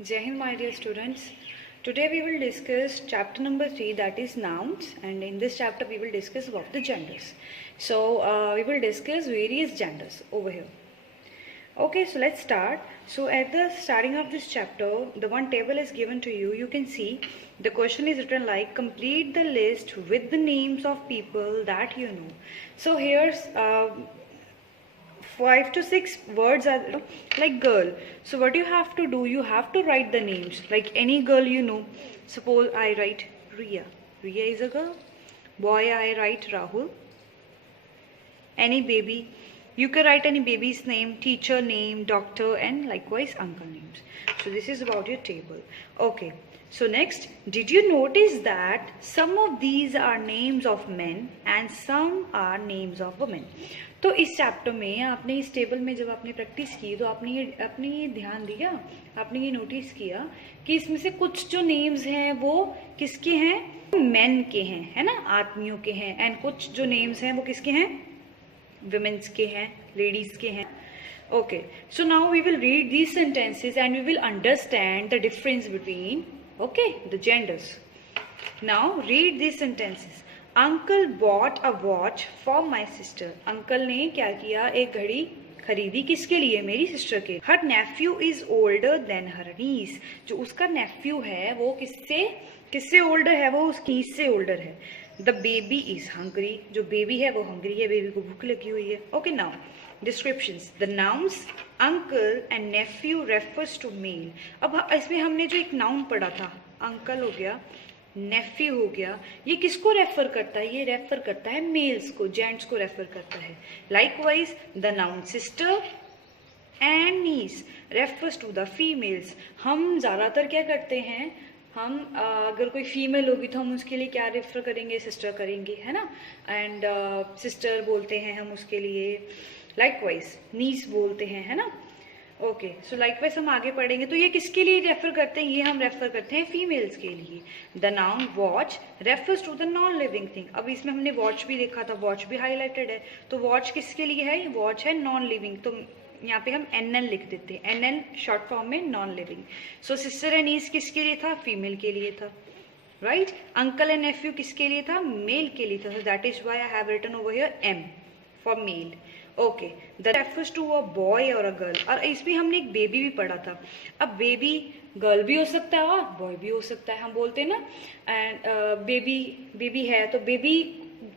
Jai Hind, my dear students. Today we will discuss chapter number 3, that is nouns, and in this chapter we will discuss about the genders. So we will discuss various genders over here. Okay, so let's start. So at the starting of this chapter, the one table is given to you. You can see the question is written like complete the list with the names of people that you know. So here's 5 to 6 words are like girl. So what you have to do, you have to write the names like any girl you know. Suppose I write Riya. Riya is a girl. Boy, I write Rahul. Any baby, you can write any baby's name, teacher name, doctor, and likewise uncle names. So this is about your table. Okay, so next, did you notice that some of these are names of men and some are names of women? तो इस chapter में आपने इस table में जब आपने practice की तो आपने ये ध्यान दिया, आपने ये नोटिस किया कि इसमें से कुछ जो नेम्स हैं वो किसके हैं, मेन के हैं, है ना, आदमियों के हैं, एंड कुछ जो नेम्स हैं वो किसके हैं, विमेन्स के हैं, लेडीज के हैं. Okay, so now we will read these sentences and we will understand the difference between, okay, the genders. Now read these sentences. Uncle bought a watch for my sister. Uncle ने क्या किया, एक घड़ी खरीदी, किसके लिए, मेरी सिस्टर के. Her nephew is older than her niece. जो उसका nephew है वो किससे older है, वो उसकी niece से older है. The baby is hungry. जो baby है वो hungry है, baby को भूख लगी हुई है. Okay, now descriptions. The nouns uncle and nephew refers to male. अब इसमें हमने जो एक noun पढ़ा था, uncle हो गया, nephew हो गया, ये किसको रेफर करता है, ये रेफर करता है मेल्स को, जेंट्स को रेफर करता है. Likewise, the noun sister and niece refers to the females. हम ज़्यादातर क्या करते हैं, हम अगर कोई फीमेल होगी तो हम उसके लिए क्या रेफर करेंगे, सिस्टर करेंगे, है ना, एंड सिस्टर बोलते हैं हम उसके लिए. लाइकवाइज नीस बोलते हैं, है ना. ओके, सो लाइकवाइज हम आगे पढ़ेंगे. तो ये किसके लिए रेफर करते हैं, ये हम रेफर करते हैं फीमेल्स के लिए. The noun watch refers to the non living thing. अब इसमें हमने वॉच भी देखा था, वॉच भी हाईलाइटेड है. तो वॉच किसके लिए है, वॉच है नॉन लिविंग, तो यहाँ पे हम NL लिख देते हैं, NL शॉर्ट फॉर्म में non living. So sister and niece किसके लिए था, फीमेल के लिए था, राइट. अंकल एंड नेफ्यू किसके लिए था, मेल के लिए था. So that is why I have written over here M for male. Okay, that refers to a boy और अ गर्ल. और इसमें हमने एक बेबी भी पढ़ा था. अब बेबी गर्ल भी हो सकता है और बॉय भी हो सकता है, हम बोलते हैं ना. एंड बेबी है तो बेबी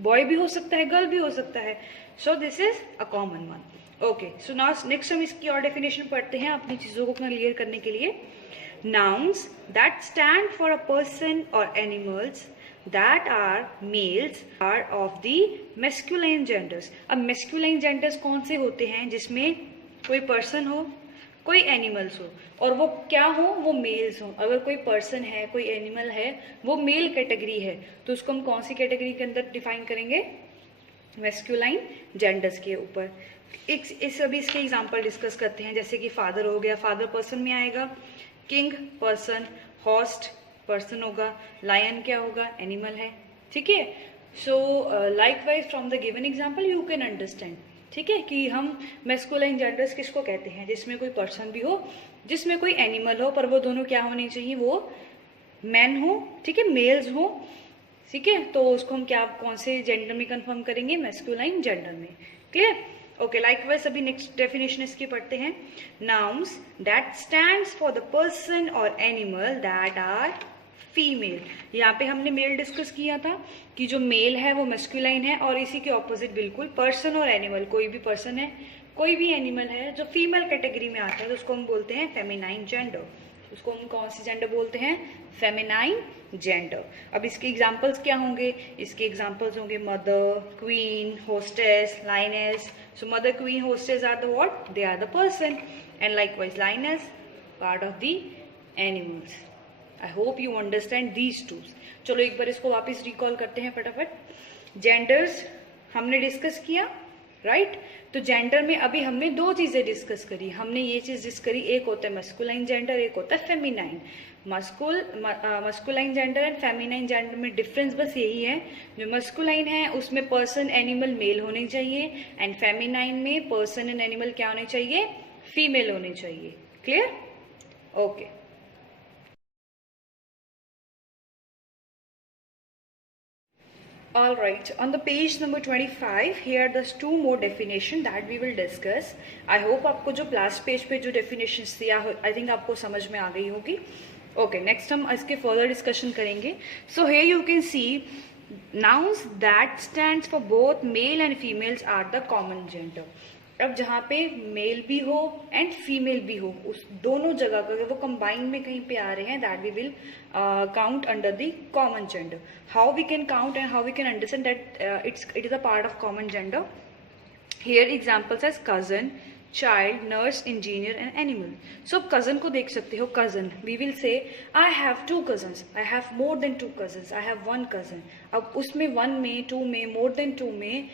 बॉय भी हो सकता है, गर्ल भी हो सकता है. So this is a common one. Okay, so now next हम इसकी और डेफिनेशन पढ़ते हैं अपनी चीज़ों को क्लियर करने के लिए. Nouns that stand for a person और animals that are males are of the masculine genders. अब masculine genders कौन से होते हैं, जिसमें कोई पर्सन हो, कोई एनिमल्स हो, और वो क्या हो, वो मेल्स हो. अगर कोई पर्सन है, कोई एनिमल है, वो मेल कैटेगरी है, तो उसको हम कौन सी कैटेगरी के अंदर डिफाइन करेंगे, मैस्कुलाइन जेंडर्स के ऊपर. इस अभी इसके एग्जांपल डिस्कस करते हैं. जैसे कि फादर हो गया, फादर पर्सन में आएगा, किंग पर्सन, हॉस्ट पर्सन होगा, लायन क्या होगा, एनिमल है, ठीक है. सो likewise from the given example you can understand, ठीक है, कि हम मैस्कुलाइन जेंडर्स किसको कहते हैं, जिसमें कोई पर्सन भी हो, जिसमें कोई एनिमल हो, पर वो दोनों क्या होने चाहिए, वो मैन हो, ठीक है, मेल्स हो, ठीक है. तो उसको हम क्या, कौन से जेंडर में कंफर्म करेंगे, मैस्कुलाइन जेंडर में. क्लियर. ओके, लाइकवाइज अभी नेक्स्ट डेफिनेशन इसकी पढ़ते हैं. Nouns that stands for the person और एनिमल दैट आर फीमेल. यहाँ पे हमने मेल डिस्कस किया था कि जो मेल है वो मैस्कुलाइन है, और इसी के ऑपोजिट बिल्कुल पर्सन और एनिमल, कोई भी पर्सन है, कोई भी एनिमल है जो फीमेल कैटेगरी में आता है तो उसको हम बोलते हैं फेमिनाइन जेंडर. उसको हम कौन सी जेंडर बोलते हैं, फेमिनाइन जेंडर. अब इसके एग्जांपल्स क्या होंगे, इसके एग्जांपल्स होंगे mother, queen, hostess, lioness. So mother, queen, hostess are the what, they are the person, and likewise lioness part of the animals. I hope you understand these two. चलो एक बार इसको वापस रिकॉल करते हैं फटाफट. जेंडर्स हमने discuss किया, right. तो जेंडर में अभी हमने दो चीजें डिस्कस करी. हमने ये चीज डिस्कस करी, एक होता है मस्कुलाइन जेंडर, एक होता है feminine. Masculine gender and feminine gender में डिफरेंस बस यही है, जो मस्कुलाइन है उसमें पर्सन एनिमल मेल होने चाहिए, एंड फेमिनाइन में पर्सन एंड एनिमल क्या होने चाहिए, फीमेल होने चाहिए. Clear. Okay, All right, on the page number 25, here there's two more definition that we will discuss. I hope आपको जो last page पे जो definitions दिया I think आपको समझ में आ गई होगी. Okay, next हम इसके further discussion करेंगे. So here you can see nouns that stands for both male and females are the common gender. अब जहाँ पे मेल भी हो एंड फीमेल भी हो, उस दोनों जगह का अगर वो कंबाइन में कहीं पे आ रहे हैं, that we will count under the common gender. How we can count and how we can understand that it is a part of common gender. Here examples as cousin, child, nurse, engineer and animal. So cousin को देख सकते हो. Cousin we will say I have 2 cousins, I have more than 2 cousins, I have 1 cousin. अब उसमें 1 में, 2 में, मोर than 2 में,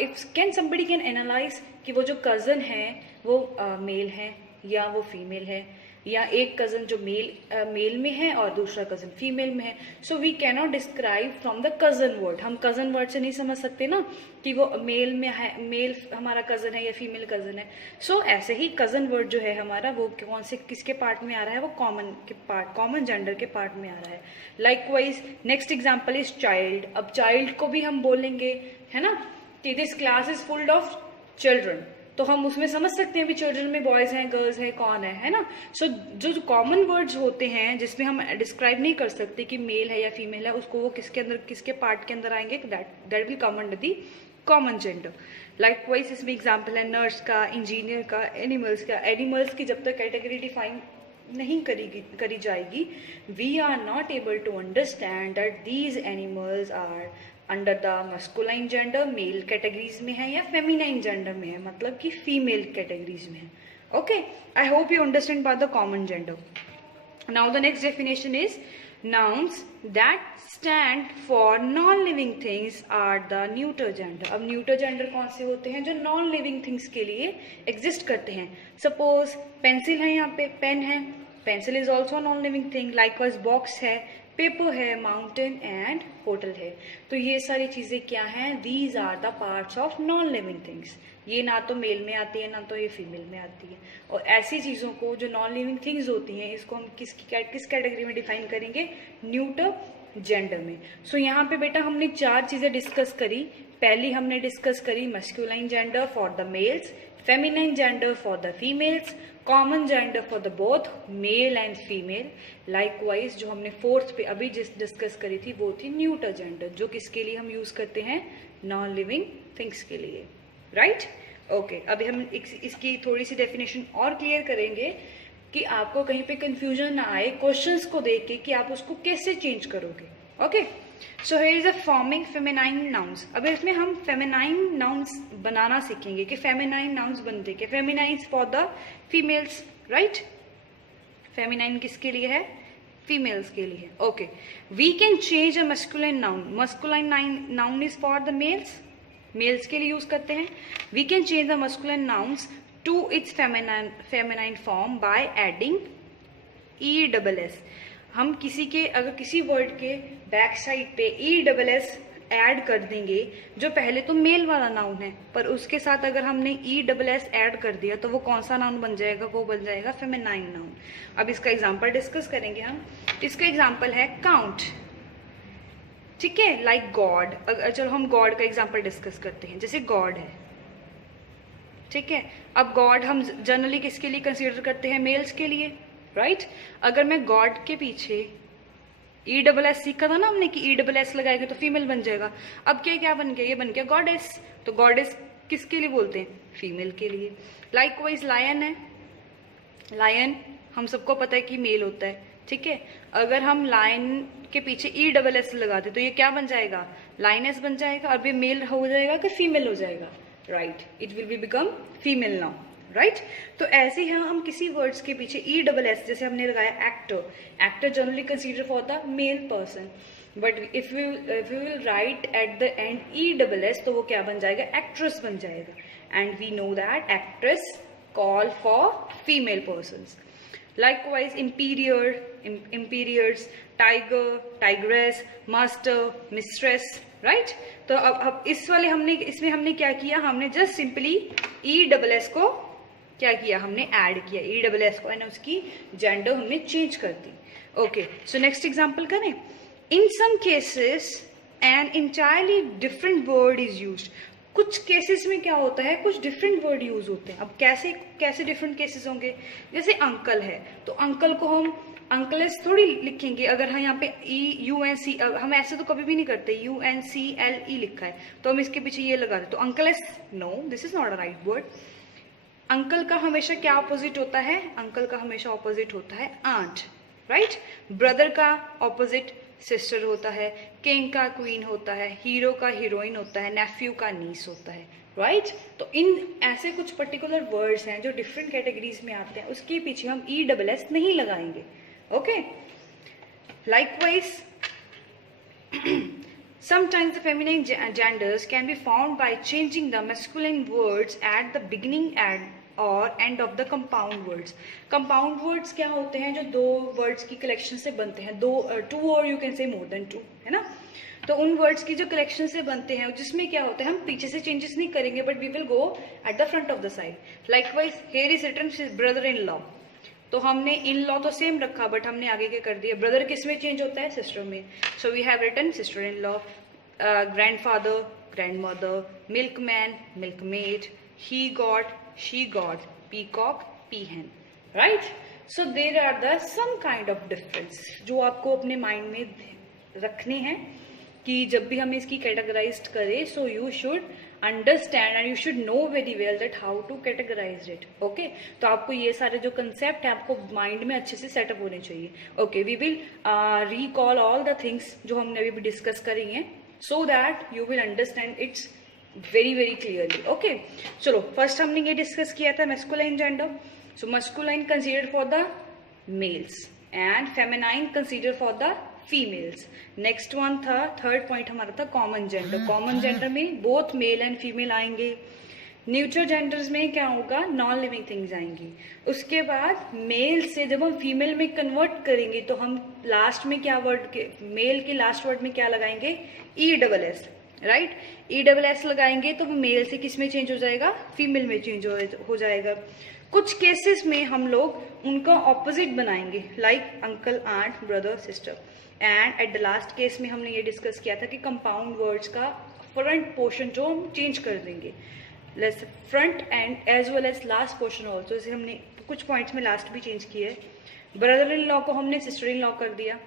if can somebody can analyse कि वो जो कजन है वो मेल है या वो फीमेल है, या एक कजन जो मेल में है और दूसरा कजन फीमेल में है. So we cannot describe from the cousin word. हम कजन वर्ड से नहीं समझ सकते ना कि वो मेल में है, मेल हमारा कजन है या फीमेल कजन है. सो ऐसे ही कजन वर्ड जो है हमारा वो कौन से किसके पार्ट में आ रहा है, वो कॉमन के पार्ट, कॉमन जेंडर के पार्ट में आ रहा है. Likewise next example is child. अब चाइल्ड को भी हम बोलेंगे है ना कि this class is full of children, तो हम उसमें समझ सकते हैं भी चिल्ड्रन में बॉयज हैं, गर्ल्स हैं, कौन है ना. सो जो कॉमन वर्ड्स होते हैं जिसमें हम डिस्क्राइब नहीं कर सकते कि मेल है या फीमेल है, उसको वो किसके अंदर, किसके पार्ट के अंदर आएंगे, that will come under the common gender. Likewise इसमें एग्जाम्पल है नर्स का, इंजीनियर का, एनिमल्स का. एनिमल्स की जब तक कैटेगरी डिफाइन नहीं करी जाएगी, we are not able to understand that these animals are under the masculine gender, male categories में है, या फेमिनाइन जेंडर में है, मतलब कि फीमेल कैटेगरीज में है. Okay, I hope you understand by the common gender. Now the next definition is nouns that stand for non-living things are the neuter gender. अब neuter gender कौन से होते हैं, जो non-living things के लिए exist करते हैं. Suppose pencil है, यहाँ पे पेन है, pencil is also a non-living thing. Likewise box है, पेपर है, माउंटेन एंड होटल है. तो ये सारी चीजें क्या हैं, these are the parts of non living things. ये ना तो मेल में आती है ना तो ये फीमेल में आती है. और ऐसी चीजों को जो नॉन लिविंग थिंग्स होती हैं, इसको हम किस कैटेगरी में डिफाइन करेंगे, न्यूटर जेंडर में. सो यहाँ पे बेटा हमने 4 चीजें डिस्कस करी. पहली हमने डिस्कस करी masculine gender for the mails, feminine gender for the females, common gender for the both male and female. Likewise जो हमने 4th पे अभी डिस्कस करी थी वो थी न्यूटर जेंडर, जो किसके लिए हम यूज करते हैं, नॉन लिविंग थिंग्स के लिए. Right, okay. अभी हम इसकी थोड़ी सी डेफिनेशन और क्लियर करेंगे कि आपको कहीं पे कंफ्यूजन ना आए क्वेश्चंस को देख के कि आप उसको कैसे चेंज करोगे. Okay, so here is a forming feminine nouns. अब इसमें हम फेमिनाइन नाउन्स बनाना सीखेंगे कि फेमिनाइन नाउन्स बनते क्या. Feminine for the females, right. Feminine किसके लिए है, फीमेल्स के लिए. Okay, we can change a masculine noun. Masculine noun is for the males, males के लिए यूज करते हैं. We can change the masculine nouns to its feminine form by adding ESS. हम अगर किसी वर्ड के बैक साइड पे ESS add कर देंगे, जो पहले तो मेल वाला नाउन है, पर उसके साथ अगर हमने ESS ऐड कर दिया तो वो कौन सा नाउन बन जाएगा, वो बन जाएगा फेमिनाइन नाउन. अब इसका एग्जांपल डिस्कस करेंगे हम. इसका एग्जांपल है काउंट, ठीक है, लाइक गॉड. चलो हम गॉड का एग्जांपल डिस्कस करते हैं. जैसे गॉड है, ठीक है. अब गॉड हम जनरली किसके लिए कंसीडर करते हैं, मेल्स के लिए, राइट. अगर मैं गॉड के पीछे ESS सीखा था ना हमने कि ESS लगाएंगे तो फीमेल बन जाएगा. अब क्या बन गया, ये बन गया गॉडेस. तो गॉडेस किसके लिए बोलते हैं, फीमेल के लिए. लाइकवाइज लायन है, लायन हम सबको पता है कि मेल होता है, ठीक है. अगर हम लायन के पीछे ESS लगाते तो ये क्या बन जाएगा, लाइनेस बन जाएगा. और ये मेल हो जाएगा कि फीमेल हो जाएगा, right. It will be become female now, right. तो ऐसे ही हम किसी वर्ड्स के पीछे ESS, जैसे हमने लगाया actor. Actor generally consider for the male person, but if you will write at the end ESS तो वो क्या बन जाएगा, एक्ट्रेस बन जाएगा. And we know that actress call for female persons. Likewise emperors, tiger, tigress, master, mistress, right. तो अब इसमें हमने क्या किया, हमने जस्ट सिंपली ESS को क्या किया, हमने ऐड किया ESS को, एंड उसकी जेंडर हमने चेंज कर दी. ओके, सो नेक्स्ट एग्जांपल करें. In some cases an entirely different word is used. कुछ केसेस में क्या होता है, कुछ डिफरेंट वर्ड यूज होते हैं। अब कैसे कैसे डिफरेंट केसेस होंगे, जैसे अंकल है तो अंकल को हम अंकलेस थोड़ी लिखेंगे, अगर हम यहाँ पे UNC, हम ऐसे तो कभी भी नहीं करते, UNCLE लिखा है तो हम इसके पीछे ये लगा दें तो uncles, no this is not a right word. Uncle का हमेशा क्या ऑपोजिट होता है, अंकल का हमेशा ऑपोजिट होता है आंट, राइट। ब्रदर का ऑपोजिट सिस्टर होता है, किंग का क्वीन होता है, हीरो का हीरोइन होता है, नेफ्यू का नीस होता है, राइट। तो इन ऐसे कुछ पर्टिकुलर वर्ड्स हैं जो डिफरेंट कैटेगरीज में आते हैं, उसके पीछे हम ESS नहीं लगाएंगे, okay. Likewise sometimes the feminine genders can be found by changing the masculine words at the beginning and or end of the compound words. Compound words क्या होते हैं, जो दो words की collection से बनते हैं, दो two or you can say more than two, है ना। तो उन वर्ड्स की जो कलेक्शन से बनते हैं जिसमें क्या होता है, हम पीछे से चेंजेस नहीं करेंगे but we will go at the front of the side. Likewise here is written brother in law, तो हमने इन लॉ तो सेम रखा बट हमने आगे क्या कर दिया, ब्रदर किस में चेंज होता है, सिस्टर में। So we have written sister in law, grandfather, grandmother, milkman, milkmaid, he got, she got, peacock, peahen, right. So there are the some kind of difference जो आपको अपने माइंड में रखने हैं कि जब भी हम इसकी कैटेगराइज करें, so you should understand and you should know very well that how to categorise it, okay. तो आपको ये सारे जो कंसेप्ट है आपको माइंड में अच्छे से सेटअप होने चाहिए, okay. We will recall all the things जो हमने अभी डिस्कस करी हैं so that you will understand it's very very clearly, okay. चलो फर्स्ट हमने ये डिस्कस किया था masculine gender. So masculine considered for the males and feminine considered for the females. Next one था, थर्ड पॉइंट हमारा था कॉमन जेंडर। कॉमन जेंडर में both male and female आएंगे। न्यूट्रल जेंडर्स में क्या होगा, नॉन लिविंग थिंग्स आएंगी। उसके बाद मेल से जब हम फीमेल में कन्वर्ट करेंगे तो हम लास्ट में क्या वर्ड के, मेल के लास्ट वर्ड में क्या लगाएंगे, ESS, राइट। ESS लगाएंगे तो मेल से किस में चेंज हो जाएगा, फीमेल में चेंज हो जाएगा। कुछ केसेस में हम लोग उनका ऑपोजिट बनाएंगे, like uncle, aunt, brother, sister. And at the last case में हमने ये डिस्कस किया था कि कंपाउंड वर्ड्स का फ्रंट पोर्शन जो हम चेंज कर देंगे, front end as well as last portion also. जैसे हमने कुछ पॉइंट्स में लास्ट भी चेंज किया है। ब्रदर इन लॉ को हमने सिस्टर इन लॉ कर दिया,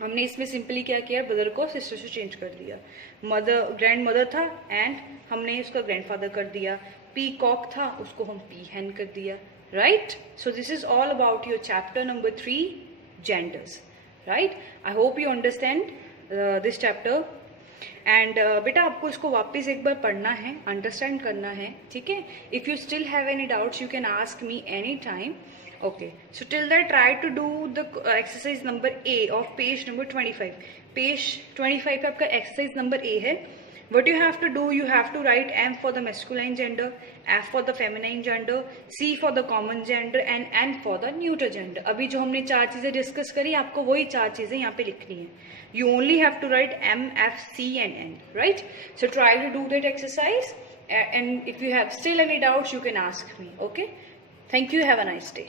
हमने इसमें सिंपली क्या किया, ब्रदर को सिस्टर से चेंज कर दिया। मदर, ग्रैंड मदर था एंड हमने उसका ग्रैंडफादर कर दिया। पीकॉक था, उसको हम पीहन कर दिया, right. So this is all about your chapter number 3, genders, right? I hope you understand this chapter and बेटा आपको इसको वापस एक बार पढ़ना है, अंडरस्टैंड करना है, ठीक है। If you still have any doubts you can ask me any time, okay. So till that try to do the exercise number A of page number 25. Page 25 का आपका exercise number A है। What you have to do, you have to write M for the masculine gender, F for the feminine gender, C for the common gender and N for the neutral gender. अभी जो हमने चार चीजें discuss करी आपको वही चार चीजें यहाँ पे लिखनी है। You only have to write M, F, C and N, right? So try to do that exercise and if you have still any doubts you can ask me, okay? Thank you, have a nice day.